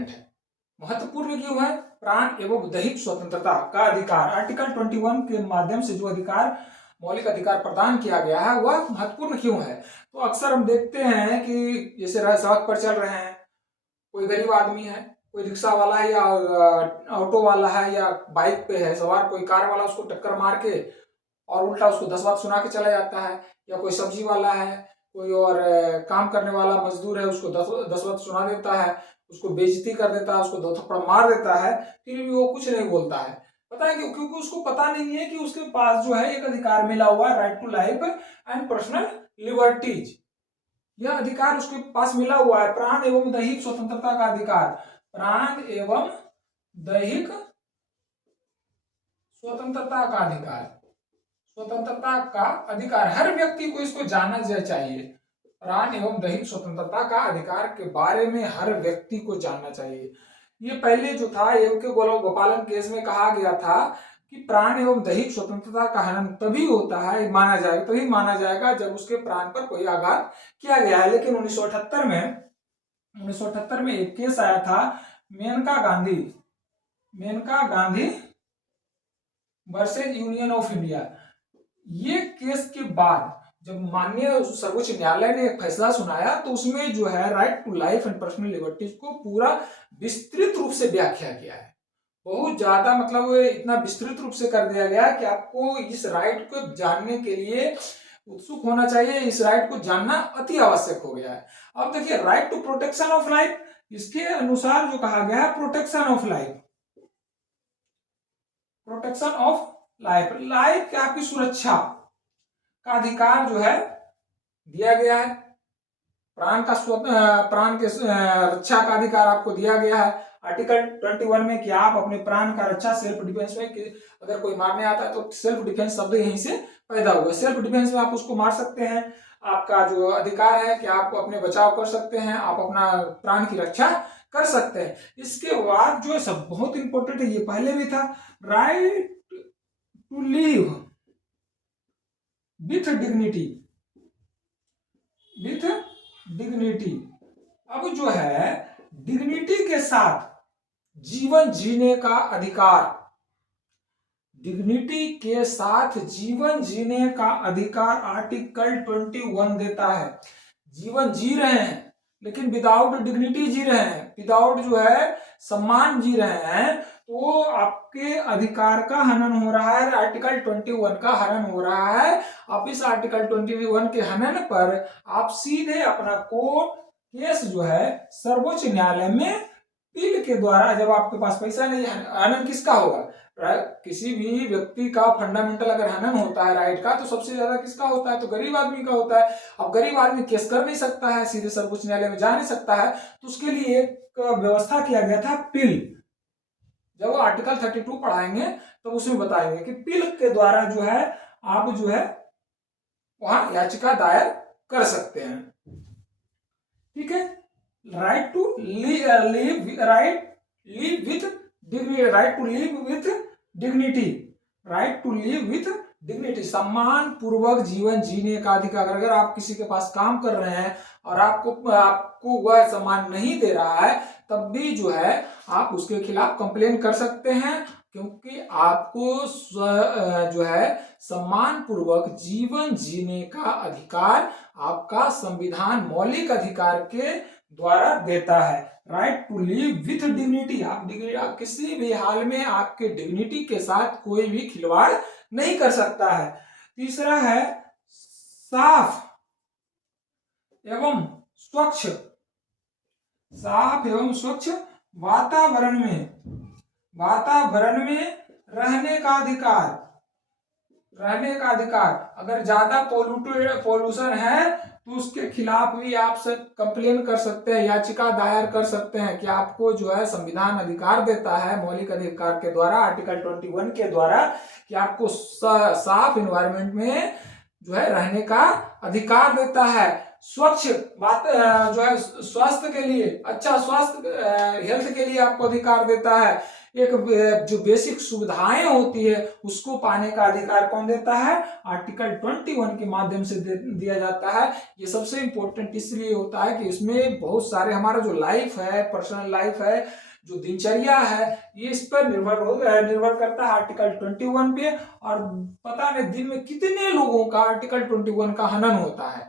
Important है, महत्वपूर्ण क्यों है? प्राण एवं दैहिक स्वतंत्रता का अधिकार, आर्टिकल 21 के माध्यम से जो अधिकार, मौलिक अधिकार प्रदान किया गया है वह महत्वपूर्ण क्यों है? तो अक्सर हम देखते हैं कि जैसे सड़क पर चल रहे हैं, कोई गरीब आदमी है, कोई रिक्शा वाला है या ऑटो वाला है या बाइक पे है सवार, कोई कार वाला उसको टक्कर मार के और उल्टा उसको 10 बात सुना के चला जाता है, या कोई सब्जी वाला है, कोई और काम करने वाला मजदूर है, उसको 10 बात सुना देता है, उसको बेइज्जती कर देता है, उसको 2 थप्पड़ मार देता है, फिर भी वो कुछ नहीं बोलता है। पता है क्यों? क्योंकि उसको पता नहीं है कि उसके पास जो है एक अधिकार मिला हुआ है, right to life and personal liberties. यह अधिकार उसके पास मिला हुआ है, प्राण एवं दैहिक स्वतंत्रता का अधिकार, प्राण एवं दैहिक स्वतंत्रता का अधिकार, स्वतंत्रता का अधिकार, हर व्यक्ति को इसको जानना चाहिए। प्राण एवं दैहिक स्वतंत्रता का अधिकार के बारे में हर व्यक्ति को जानना चाहिए। ये पहले जो था एवं गोपालन केस में कहा गया था कि प्राण एवं दैहिक स्वतंत्रता का हनन तभी होता है, तभी माना जाएगा जब उसके प्राण पर कोई आघात किया गया है। लेकिन 1978 में एक केस आया था, Maneka Gandhi versus union of India. ये केस के बाद जब माननीय सर्वोच्च न्यायालय ने एक फैसला सुनाया तो उसमें जो है right to life and personal liberties को पूरा विस्तृत रूप से व्याख्या किया है। बहुत ज्यादा मतलब इतना विस्तृत रूप से कर दिया गया कि आपको इस राइट को जानने के लिए उत्सुक होना चाहिए, इस राइट को जानना अति आवश्यक हो गया है। अब देखिए, right to protection of life, इसके अनुसार जो कहा गया है protection of life, protection of life, life के आपकी सुरक्षा का अधिकार जो है दिया गया है, प्राण के रक्षा का अधिकार आपको दिया गया है आर्टिकल 21 में कि आप अपने प्राण का रक्षा सेल्फ डिफेंस में, कि अगर कोई मारने आता है तो सेल्फ डिफेंस शब्द यहीं से पैदा हुआ। सेल्फ डिफेंस में आप उसको मार सकते हैं, आपका जो अधिकार है कि आप अपने बचाव कर सकते हैं, आप अपना प्राण की रक्षा कर सकते हैं। इसके बाद जो है सब बहुत इंपॉर्टेंट है, ये पहले भी था, right to live with dignity, with dignity. अब जो है डिग्निटी के साथ जीवन जीने का अधिकार, डिग्निटी के साथ जीवन जीने का अधिकार आर्टिकल 21 देता है। जीवन जी रहे हैं लेकिन विदाउट डिग्निटी जी रहे हैं, विदाउट जो है सम्मान जी रहे हैं, तो आपके अधिकार का हनन हो रहा है, आर्टिकल 21 का हनन हो रहा है। आप इस आर्टिकल 21 के हनन पर आप सीधे अपना कोर्ट केस जो है सर्वोच्च न्यायालय में बिल के द्वारा, जब आपके पास पैसा नहीं है, हनन किसका होगा? किसी भी व्यक्ति का फंडामेंटल अगर हनन होता है राइट का, तो सबसे ज्यादा किसका होता है? तो गरीब आदमी का होता है। अब गरीब आदमी केस कर नहीं सकता है, सीधे सर्वोच्च न्यायालय में जा नहीं सकता है, तो उसके लिए एक व्यवस्था किया गया था पिल। जब वो आर्टिकल 32 पढ़ाएंगे तो उसमें बताएंगे कि पिल के द्वारा जो है आप जो है वहां याचिका दायर कर सकते हैं। ठीक है, right to live, right to live with dignity, right to live with dignity, सम्मान पूर्वक जीवन जीने का अधिकार। अगर आप किसी के पास काम कर रहे हैं और आपको वह सम्मान नहीं दे रहा है, तब भी जो है आप उसके खिलाफ कंप्लेन कर सकते हैं, क्योंकि आपको जो है सम्मान पूर्वक जीवन जीने का अधिकार आपका संविधान मौलिक अधिकार के द्वारा देता है। Right to live with dignity, आप किसी भी हाल में आपके डिग्निटी के साथ कोई भी खिलवाड़ नहीं कर सकता है। तीसरा है साफ एवं स्वच्छ, साफ एवं स्वच्छ वातावरण में रहने का अधिकार, रहने का अधिकार। अगर ज्यादा पोल्यूशन है तो उसके खिलाफ भी आप कंप्लेन कर सकते हैं, याचिका दायर कर सकते हैं कि आपको जो है संविधान अधिकार देता है मौलिक अधिकार के द्वारा, आर्टिकल 21 के द्वारा, कि आपको साफ एनवायरनमेंट में जो है रहने का अधिकार देता है। स्वच्छ बात जो है स्वास्थ्य के लिए, अच्छा स्वास्थ्य हेल्थ के लिए आपको अधिकार देता है एक जो बेसिक सुविधाएं होती है उसको पाने का अधिकार कौन देता है? आर्टिकल 21 के माध्यम से दिया जाता है। ये सबसे इंपॉर्टेंट इसलिए होता है कि इसमें बहुत सारे हमारा जो लाइफ है, पर्सनल लाइफ है, जो दिनचर्या है, ये इस पर निर्भर करता है आर्टिकल 21 पे। और पता नहीं दिन में कितने लोगों का आर्टिकल 21 का हनन होता है,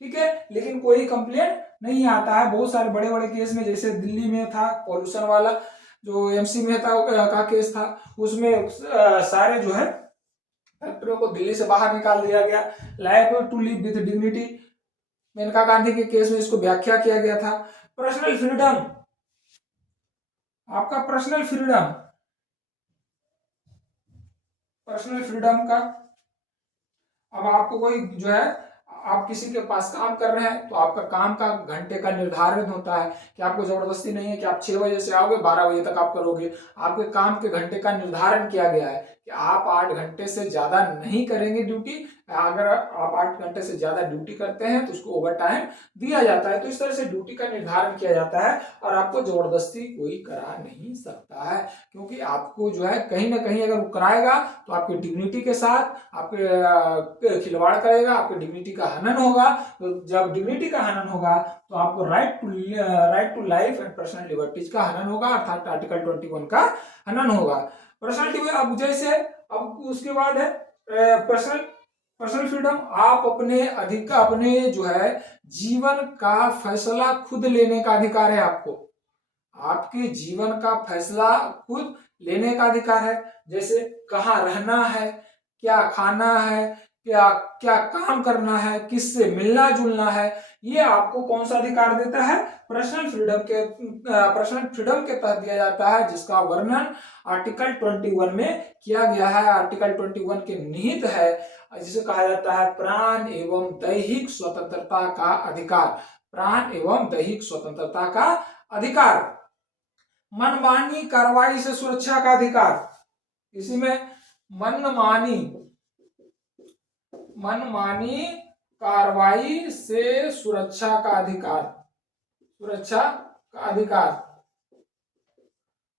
ठीक है, लेकिन कोई कंप्लेंट नहीं आता है। बहुत सारे बड़े बड़े केस में, जैसे दिल्ली में था पॉल्यूशन वाला जो एमसी में था का केस था, उसमें सारे जो है फैक्ट्रियों को दिल्ली से बाहर निकाल दिया गया। Life to live with dignity, Maneka Gandhi के केस में इसको व्याख्या किया गया था। पर्सनल फ्रीडम, आपका पर्सनल फ्रीडम का, अब आपको कोई जो है, आप किसी के पास काम कर रहे हैं तो आपका काम का घंटे का निर्धारित होता है कि आपको जबरदस्ती नहीं है कि आप 6 बजे से आओगे 12 बजे तक आप करोगे। आपके काम के घंटे का निर्धारण किया गया है कि आप 8 घंटे से ज्यादा नहीं करेंगे ड्यूटी। अगर आप 8 घंटे से ज्यादा ड्यूटी करते हैं तो उसको ओवर टाइम दिया जाता है। तो इस तरह से ड्यूटी का निर्धारण किया जाता है और आपको जबरदस्ती कोई करा नहीं सकता है, क्योंकि आपको जो है कहीं ना कहीं अगर वो कराएगा तो आपकी डिग्निटी के साथ आपके खिलवाड़ करेगा, आपकी डिग्निटी का हनन होगा। तो जब डिग्निटी का हनन होगा तो आपको right to life and personal liberties का हनन होगा, अर्थात आर्टिकल 21 का हनन होगा। पर्सनल अब जैसे अब उसके बाद है पर्सनल फ्रीडम। आप अपने जो है जीवन का फैसला खुद लेने का अधिकार है आपको। आपके जीवन का फैसला खुद लेने का अधिकार है, जैसे कहाँ रहना है, क्या खाना है, क्या क्या काम करना है, किससे मिलना जुलना है, ये आपको कौन सा अधिकार देता है? पर्सनल फ्रीडम के तहत दिया जाता है, जिसका वर्णन आर्टिकल 21 में किया गया है। आर्टिकल 21 के निहित है, जिसे कहा जाता है प्राण एवं दैहिक स्वतंत्रता का अधिकार। प्राण एवं दैहिक स्वतंत्रता का अधिकार। मनमानी कार्रवाई से सुरक्षा का अधिकार, इसी में मनमानी कार्रवाई से सुरक्षा का अधिकार।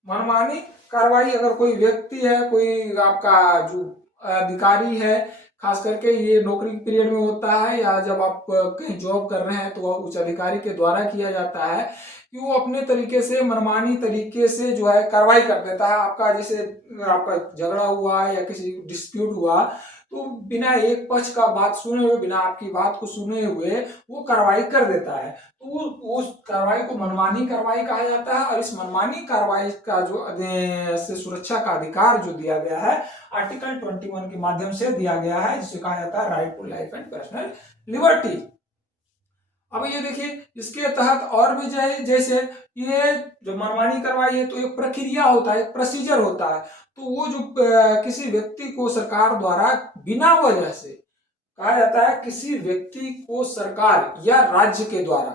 मनमानी कार्रवाई, अगर कोई व्यक्ति है, कोई आपका जो अधिकारी है, खास करके ये नौकरी पीरियड में होता है या जब आप कहीं जॉब कर रहे हैं तो उच्च अधिकारी के द्वारा किया जाता है कि वो अपने तरीके से मनमानी तरीके से जो है कार्रवाई कर देता है। आपका जैसे आपका झगड़ा हुआ या किसी डिस्प्यूट हुआ तो बिना एक पक्ष का बात सुने हुए, बिना आपकी बात को सुने हुए वो कार्रवाई कर देता है। तो उस कार्रवाई को मनमानी कार्रवाई कहा जाता है। और इस मनमानी कार्रवाई का जो से सुरक्षा का अधिकार जो दिया गया है आर्टिकल 21 के माध्यम से दिया गया है, जिसे कहा जाता है right to life and personal liberty. अब ये देखिए, इसके तहत और भी जैसे ये जो मनमानी कार्रवाई है तो एक प्रक्रिया होता है, एक प्रोसीजर होता है। तो वो जो किसी व्यक्ति को सरकार द्वारा बिना वजह से, कहा जाता है किसी व्यक्ति को सरकार या राज्य के द्वारा,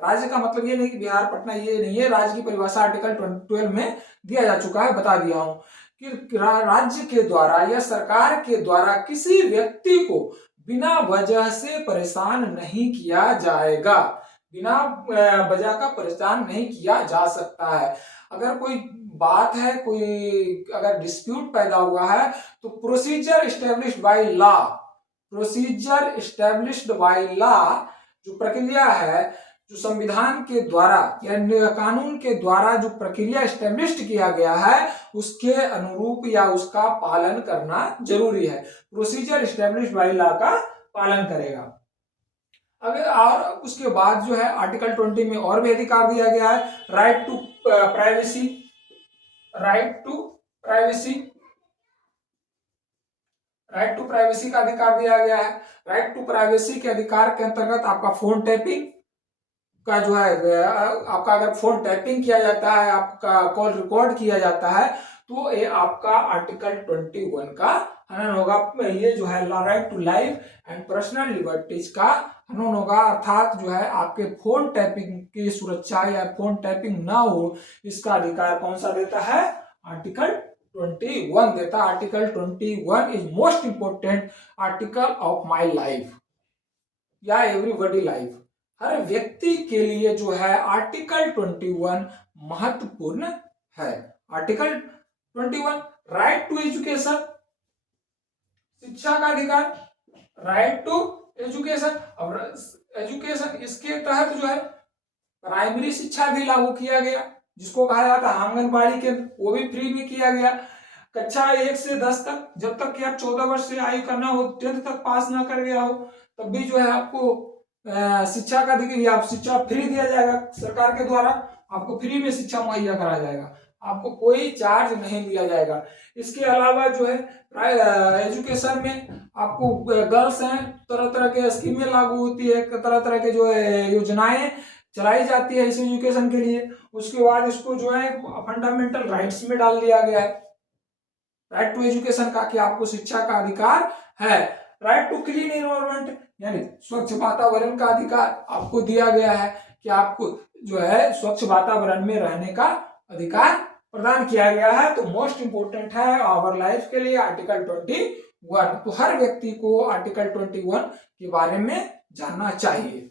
राज्य का मतलब ये नहीं कि बिहार पटना, ये नहीं है, राज्य की परिभाषा आर्टिकल 12 में दिया जा चुका है, बता दिया हूं कि राज्य के द्वारा या सरकार के द्वारा किसी व्यक्ति को बिना वजह से परेशान नहीं किया जाएगा। बिना वजह का परेशान नहीं किया जा सकता है। अगर कोई बात है, कोई अगर डिस्प्यूट पैदा हुआ है तो प्रोसीजर एस्टेब्लिश्ड बाय लॉ, जो प्रक्रिया है, जो संविधान के द्वारा या कानून के द्वारा जो प्रक्रिया एस्टेब्लिश्ड किया गया है उसके अनुरूप या उसका पालन करना जरूरी है। प्रोसीजर एस्टेब्लिश्ड बाय लॉ का पालन करेगा। अगर और उसके बाद जो है आर्टिकल 20 में और भी अधिकार दिया गया है, राइट टू प्राइवेसी का अधिकार दिया गया है। राइट टू प्राइवेसी के अधिकार के अंतर्गत आपका फोन टैपिंग का जो है, आपका अगर फोन टैपिंग किया जाता है, आपका कॉल रिकॉर्ड किया जाता है तो ये आपका आर्टिकल 21 का हनन होगा। ये जो है right to life and personal liberties का हनन होगा, अर्थात जो है आपके फोन टैपिंग की सुरक्षा या फोन टैपिंग ना हो, इसका अधिकार कौन सा देता है? आर्टिकल 21 देता। Article 21 is most important article of my life या एवरीबॉडी लाइफ। हर व्यक्ति के लिए जो है आर्टिकल 21 महत्वपूर्ण है। आर्टिकल 21 राइट टू एजुकेशन, शिक्षा का अधिकार, राइट टू एजुकेशन। और एजुकेशन इसके तहत जो है प्राइमरी शिक्षा भी लागू किया गया, जिसको कहा जाता है आंगनबाड़ी केंद्र, वो भी फ्री में किया गया। कक्षा 1 से 10 तक, जब तक कि आप 14 वर्ष से आयु करना हो, 10th तक पास ना कर गया हो, तब भी जो है आपको शिक्षा का आप शिक्षा फ्री दिया जाएगा सरकार के द्वारा, आपको फ्री में शिक्षा मुहैया कराया जाएगा, आपको कोई चार्ज नहीं लिया जाएगा। इसके अलावा जो है एजुकेशन में आपको गर्ल्स हैं, तरह तरह के स्कीमें लागू होती है, तरह तरह के जो है योजनाएं चलाई जाती है इस एजुकेशन के लिए। उसके बाद इसको जो है फंडामेंटल राइट्स में डाल दिया गया है, राइट टू एजुकेशन का, कि आपको शिक्षा का अधिकार है। राइट टू क्लीन एनवायरमेंट यानी स्वच्छ वातावरण का अधिकार आपको दिया गया है, कि आपको जो है स्वच्छ वातावरण में रहने का अधिकार प्रदान किया गया है। तो मोस्ट इंपोर्टेंट है आवर लाइफ के लिए आर्टिकल 21। तो हर व्यक्ति को आर्टिकल 21 के बारे में जानना चाहिए।